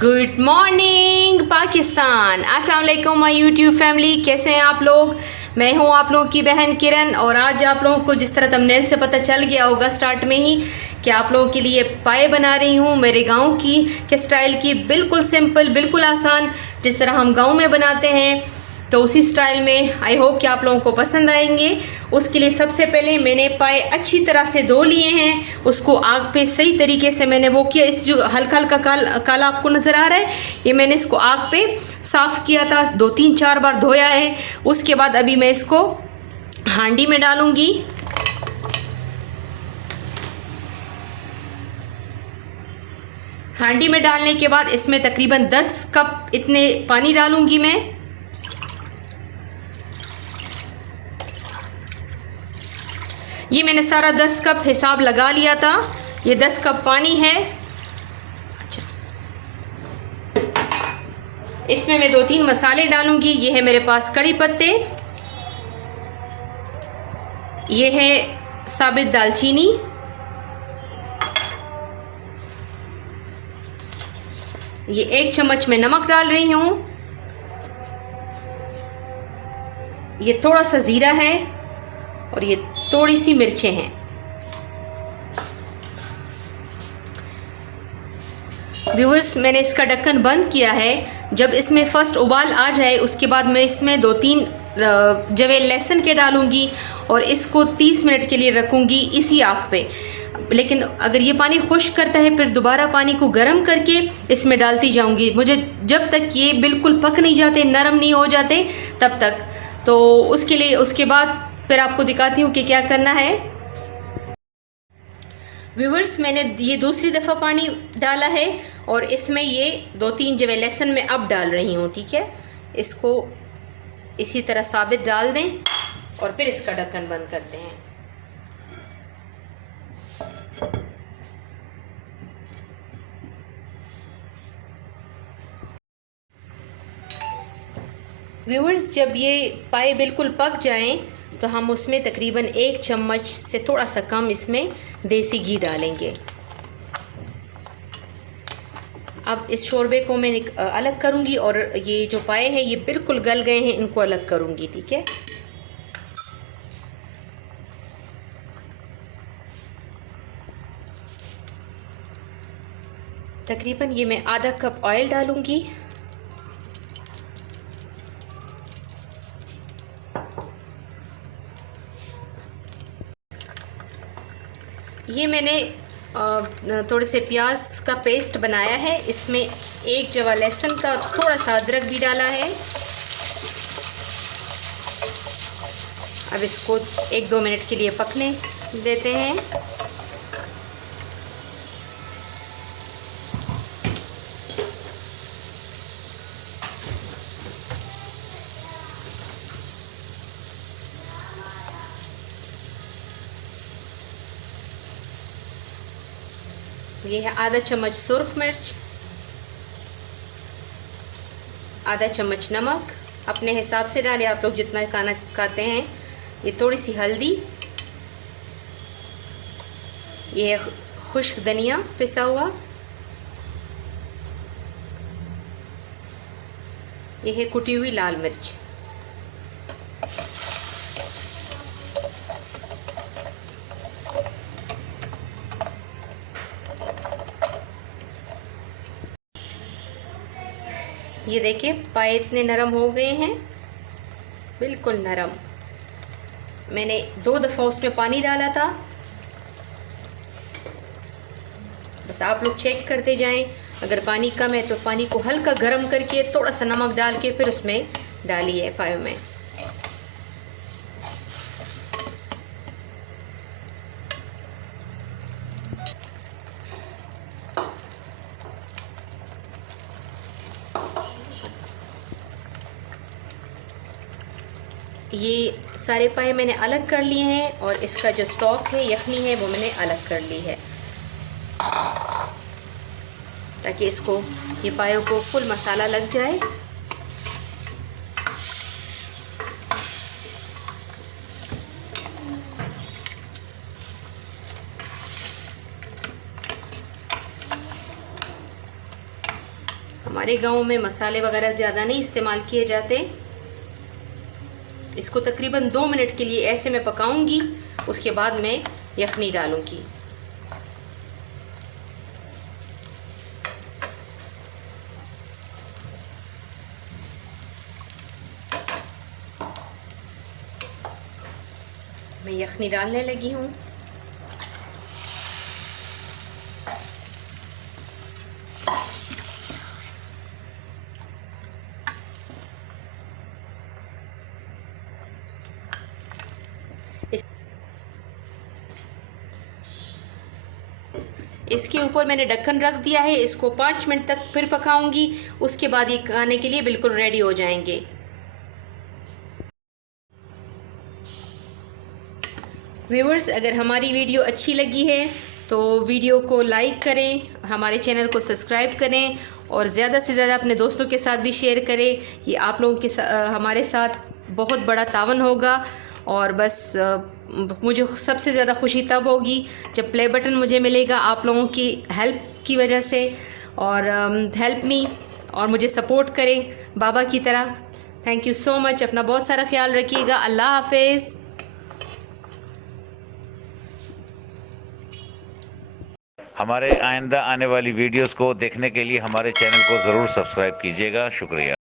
Good morning Pakistan. अस्सलाम वालेकुम my YouTube family, कैसे हैं आप लोग। मैं हूं आप लोगों की बहन किरण और आज आप लोगों को जिस तरह थंबनेल से पता चल गया होगा स्टार्ट में ही कि आप लोगों के लिए पाए बना रही हूं मेरे गांव की के स्टाइल की, बिल्कुल सिंपल, बिल्कुल आसान, जिस तरह हम गांव में बनाते हैं तो उसी स्टाइल में। आई होप कि आप लोगों को पसंद आएंगे। उसके लिए सबसे पहले मैंने पाए अच्छी तरह से धो लिए हैं, उसको आग पे सही तरीके से मैंने वो किया। इस जो हल्का हल्का काला आपको नज़र आ रहा है, ये मैंने इसको आग पे साफ़ किया था, 2-3-4 बार धोया है। उसके बाद अभी मैं इसको हांडी में डालूंगी। हांडी में डालने के बाद इसमें तकरीबन 10 कप इतने पानी डालूंगी मैं। ये मैंने सारा 10 कप हिसाब लगा लिया था, ये 10 कप पानी है। अच्छा, इसमें मैं 2-3 मसाले डालूंगी। ये है मेरे पास कड़ी पत्ते, ये है साबित दालचीनी, ये 1 चम्मच में नमक डाल रही हूँ, ये थोड़ा सा ज़ीरा है और ये थोड़ी सी मिर्चें हैं। व्यूअर्स, मैंने इसका ढक्कन बंद किया है। जब इसमें फर्स्ट उबाल आ जाए उसके बाद मैं इसमें 2-3 जवे लहसुन के डालूंगी और इसको 30 मिनट के लिए रखूंगी इसी आग पे। लेकिन अगर ये पानी खुश्क करता है फिर दोबारा पानी को गर्म करके इसमें डालती जाऊंगी, मुझे जब तक ये बिल्कुल पक नहीं जाते, नरम नहीं हो जाते तब तक। तो उसके लिए उसके बाद फिर आपको दिखाती हूँ कि क्या करना है। व्यूअर्स, मैंने ये दूसरी दफ़ा पानी डाला है और इसमें ये 2-3 जवे लहसुन मैं अब डाल रही हूँ। ठीक है, इसको इसी तरह साबित डाल दें और फिर इसका ढक्कन बंद करते हैं। व्यूअर्स, जब ये पाए बिल्कुल पक जाएं तो हम उसमें तकरीबन 1 चम्मच से थोड़ा सा कम इसमें देसी घी डालेंगे। अब इस शोरबे को मैं अलग करूंगी और ये जो पाए हैं ये बिल्कुल गल गए हैं, इनको अलग करूंगी। ठीक है, तकरीबन ये मैं आधा कप ऑयल डालूंगी। ये मैंने थोड़े से प्याज का पेस्ट बनाया है, इसमें 1 जवा लहसुन का, थोड़ा सा अदरक भी डाला है। अब इसको 1-2 मिनट के लिए पकने देते हैं। ये है आधा चम्मच सुर्ख मिर्च, आधा चम्मच नमक, अपने हिसाब से डालें आप लोग जितना खाना खाते हैं। ये थोड़ी सी हल्दी, ये है खुश्क धनिया पिसा हुआ, ये है कुटी हुई लाल मिर्च। ये देखिए पाए इतने नरम हो गए हैं, बिल्कुल नरम। मैंने 2 दफ़ा उसमें पानी डाला था, बस आप लोग चेक करते जाएं। अगर पानी कम है तो पानी को हल्का गर्म करके थोड़ा सा नमक डाल के फिर उसमें डालिए पाए में। ये सारे पाए मैंने अलग कर लिए हैं और इसका जो स्टॉक है, यखनी है, वो मैंने अलग कर ली है ताकि इसको ये पायों को फुल मसाला लग जाए। हमारे गांव में मसाले वगैरह ज़्यादा नहीं इस्तेमाल किए जाते। इसको तकरीबन 2 मिनट के लिए ऐसे मैं पकाऊंगी, उसके बाद मैं यखनी डालूंगी। मैं यखनी डालने लगी हूँ। इसके ऊपर मैंने ढक्कन रख दिया है। इसको 5 मिनट तक फिर पकाऊंगी, उसके बाद ये खाने के लिए बिल्कुल रेडी हो जाएंगे। व्यूअर्स, अगर हमारी वीडियो अच्छी लगी है तो वीडियो को लाइक करें, हमारे चैनल को सब्सक्राइब करें और ज़्यादा से ज़्यादा अपने दोस्तों के साथ भी शेयर करें। ये आप लोगों के हमारे साथ बहुत बड़ा तावन होगा। और बस मुझे सबसे ज़्यादा खुशी तब होगी जब प्ले बटन मुझे मिलेगा आप लोगों की हेल्प की वजह से। और हेल्प मी और मुझे सपोर्ट करें बाबा की तरह। Thank you so much. अपना बहुत सारा ख्याल रखिएगा। अल्लाह हाफिज़। हमारे आइंदा आने वाली वीडियोस को देखने के लिए हमारे चैनल को ज़रूर सब्सक्राइब कीजिएगा। शुक्रिया।